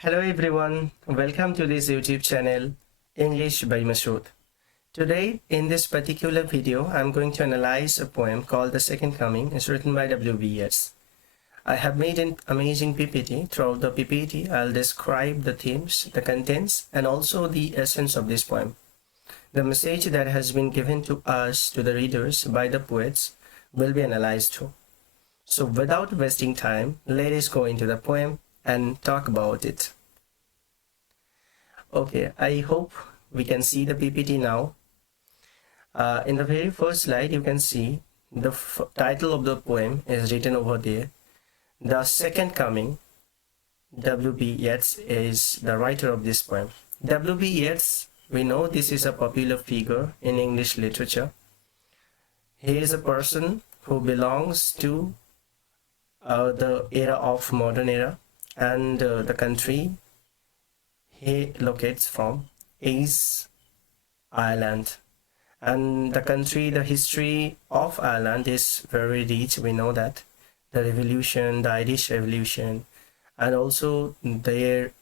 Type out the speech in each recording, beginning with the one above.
Hello everyone, welcome to this YouTube channel English by Masood. Today in this particular video I'm going to analyze a poem called The Second Coming. It's written by W.B. Yeats. I have made an amazing PPT. Throughout the PPT I'll describe the themes, the contents and also the essence of this poem. The message that has been given to us, to the readers by the poets, will be analyzed too. So without wasting time, let us go into the poem and talk about it. Okay, I hope we can see the PPT now. In the very first slide, you can see the title of the poem is written over there. The Second Coming. W.B. Yeats is the writer of this poem. W.B. Yeats, we know this is a popular figure in English literature. He is a person who belongs to the era of modern era, and the country he locates from is Ireland. And the country, the history of Ireland is very rich. We know that the revolution, the Irish Revolution, and also their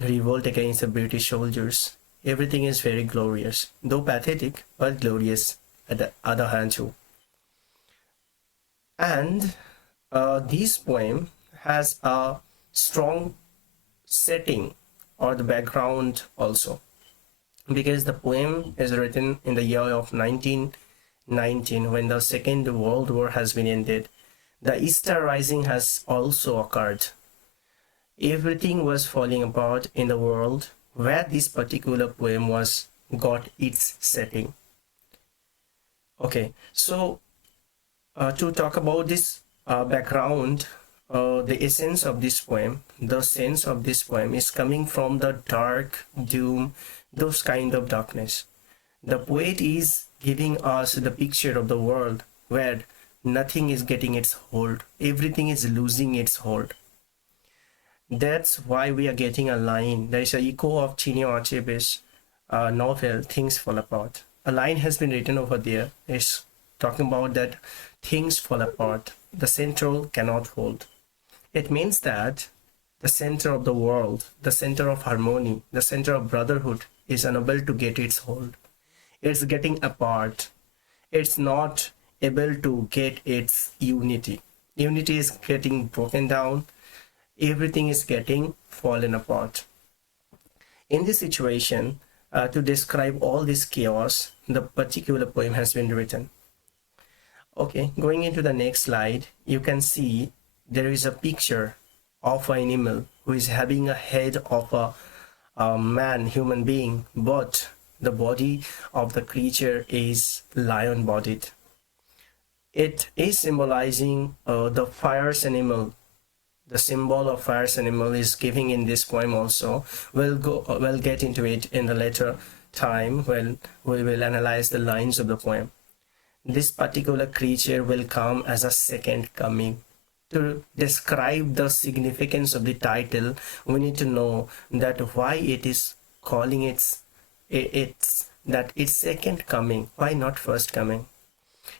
revolt against the British soldiers, everything is very glorious, though pathetic but glorious at the other hand too. And this poem has a strong setting or the background also, because the poem is written in the year of 1919, when the Second World War has been ended. The Easter Rising has also occurred. Everything was falling apart in the world where this particular poem was got its setting. Okay, so to talk about this background, the essence of this poem, the sense of this poem is coming from the dark, doom, those kind of darkness. The poet is giving us the picture of the world where nothing is getting its hold, everything is losing its hold. That's why we are getting a line. There is an echo of Chinua Achebe's novel Things Fall Apart. A line has been written over there. It's talking about that things fall apart, the central cannot hold. It means that the center of the world, the center of harmony, the center of brotherhood is unable to get its hold. It's getting apart. It's not able to get its unity. Unity is getting broken down. Everything is getting fallen apart. In this situation, to describe all this chaos, the particular poem has been written. Okay, going into the next slide, you can see there is a picture of an animal who is having a head of a man, human being, but the body of the creature is lion-bodied. It is symbolizing the fierce animal. The symbol of fierce animal is giving in this poem also. We'll get into it in the later time when we will analyze the lines of the poem. This particular creature will come as a second coming. To describe the significance of the title, we need to know that why it is calling it's second coming. Why not first coming?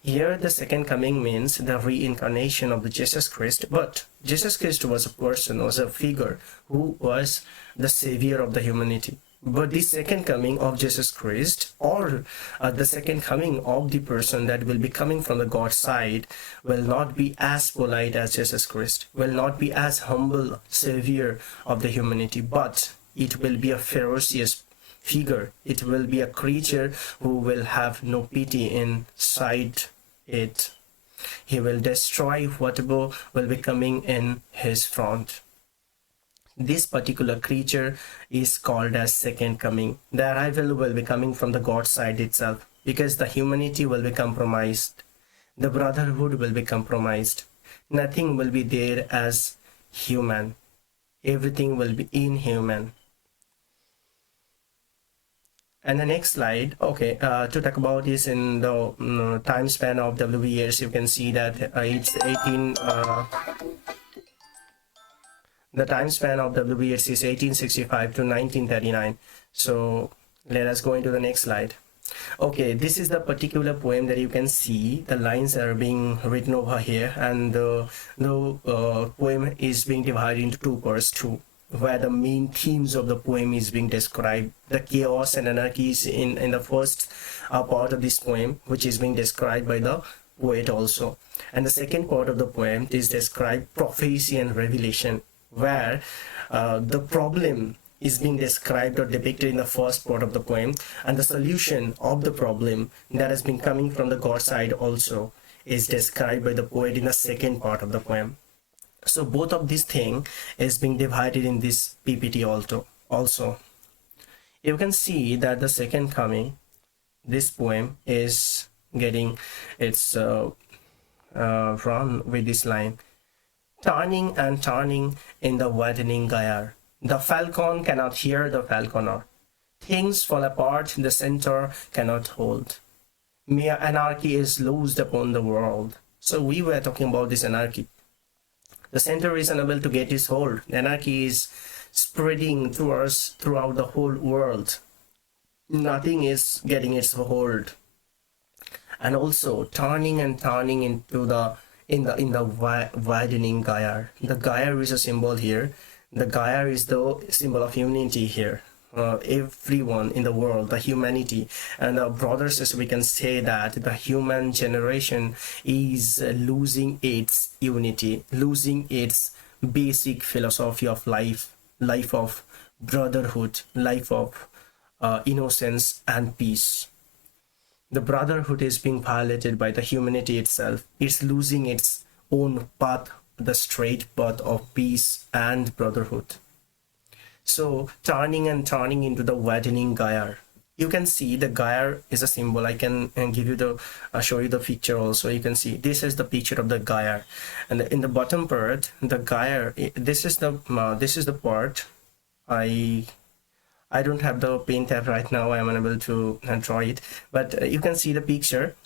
Here the second coming means the reincarnation of the Jesus Christ, but Jesus Christ was a person, was a figure who was the savior of the humanity. But the second coming of Jesus Christ, or the second coming of the person that will be coming from the God's side, will not be as polite as Jesus Christ, will not be as humble savior of the humanity, but it will be a ferocious figure. It will be a creature who will have no pity inside it. He will destroy whatever will be coming in his front. This particular creature is called as second coming. The arrival will be coming from the God side itself, because the humanity will be compromised. The brotherhood will be compromised. Nothing will be there as human. Everything will be inhuman. And the next slide, okay, to talk about this in the time span of W years, you can see that it's 18. The time span of W years is 1865 to 1939. So let us go into the next slide. Okay, this is the particular poem that you can see. The lines are being written over here, and the poem is being divided into two parts too. where the main themes of the poem is being described. The chaos and anarchy is in the first part of this poem, which is being described by the poet also. And the second part of the poem is described prophecy and revelation, where the problem is being described or depicted in the first part of the poem, and the solution of the problem that has been coming from the God side also is described by the poet in the second part of the poem. So both of these things is being divided in this PPT also. You can see that the second coming, this poem is getting its run with this line: turning and turning in the widening gyre, the falcon cannot hear the falconer. Things fall apart, the center cannot hold. Mere anarchy is loosed upon the world. So we were talking about this anarchy. The center is unable to get its hold. The anarchy is spreading throughout the whole world. Nothing is getting its hold. And also turning and turning into the widening gyre. The gyre is a symbol here. The gyre is the symbol of unity here. Everyone in the world, the humanity and the brothers, we can say that the human generation is losing its unity, losing its basic philosophy of life of brotherhood, life of innocence and peace. The brotherhood is being violated by the humanity itself. It's losing its own path, the straight path of peace and brotherhood. So turning and turning into the widening gyre. You can see the gyre is a symbol. I can give you the show you the picture also. You can see this is the picture of the gyre, and in the bottom part, the gyre. This is the part. I don't have the paint tab right now. I am unable to draw it, but you can see the picture.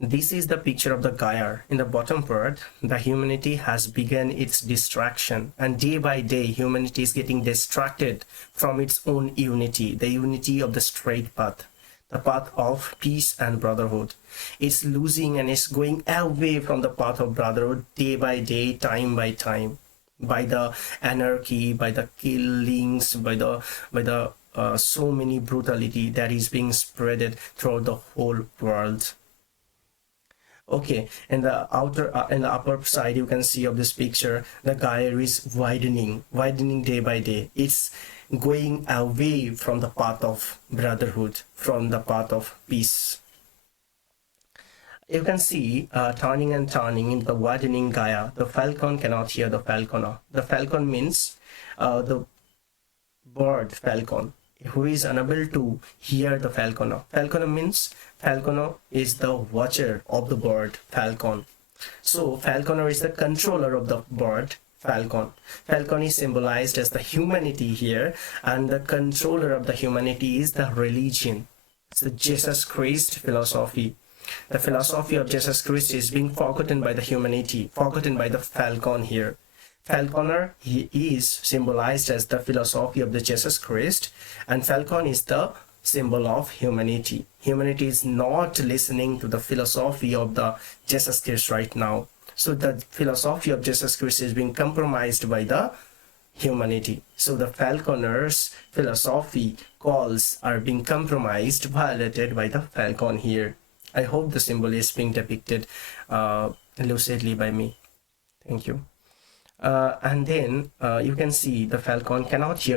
This is the picture of the gyre. In the bottom part, the humanity has begun its distraction, and day by day humanity is getting distracted from its own unity, the unity of the straight path, the path of peace and brotherhood. It's losing and it's going away from the path of brotherhood day by day, time by time, by the anarchy, by the killings, by the so many brutality that is being spreaded throughout the whole world. Okay, in the upper side, you can see of this picture, the gyre is widening day by day. It's going away from the path of brotherhood, from the path of peace. You can see turning and turning in the widening gyre. The falcon cannot hear the falconer. The falcon means the bird falcon, who is unable to hear the falconer. Falconer means falconer is the watcher of the bird falcon. So falconer is the controller of the bird falcon. Falcon is symbolized as the humanity here, and the controller of the humanity is the religion. It's the Jesus Christ philosophy. The philosophy of Jesus Christ is being forgotten by the humanity, forgotten by the falcon here. Falconer, he is symbolized as the philosophy of the Jesus Christ, and falcon is the symbol of humanity. Humanity is not listening to the philosophy of the Jesus Christ right now. So the philosophy of Jesus Christ is being compromised by the humanity. So the falconer's philosophy calls are being compromised, violated by the falcon here. I hope the symbol is being depicted lucidly by me. Thank you. And then you can see the falcon cannot hear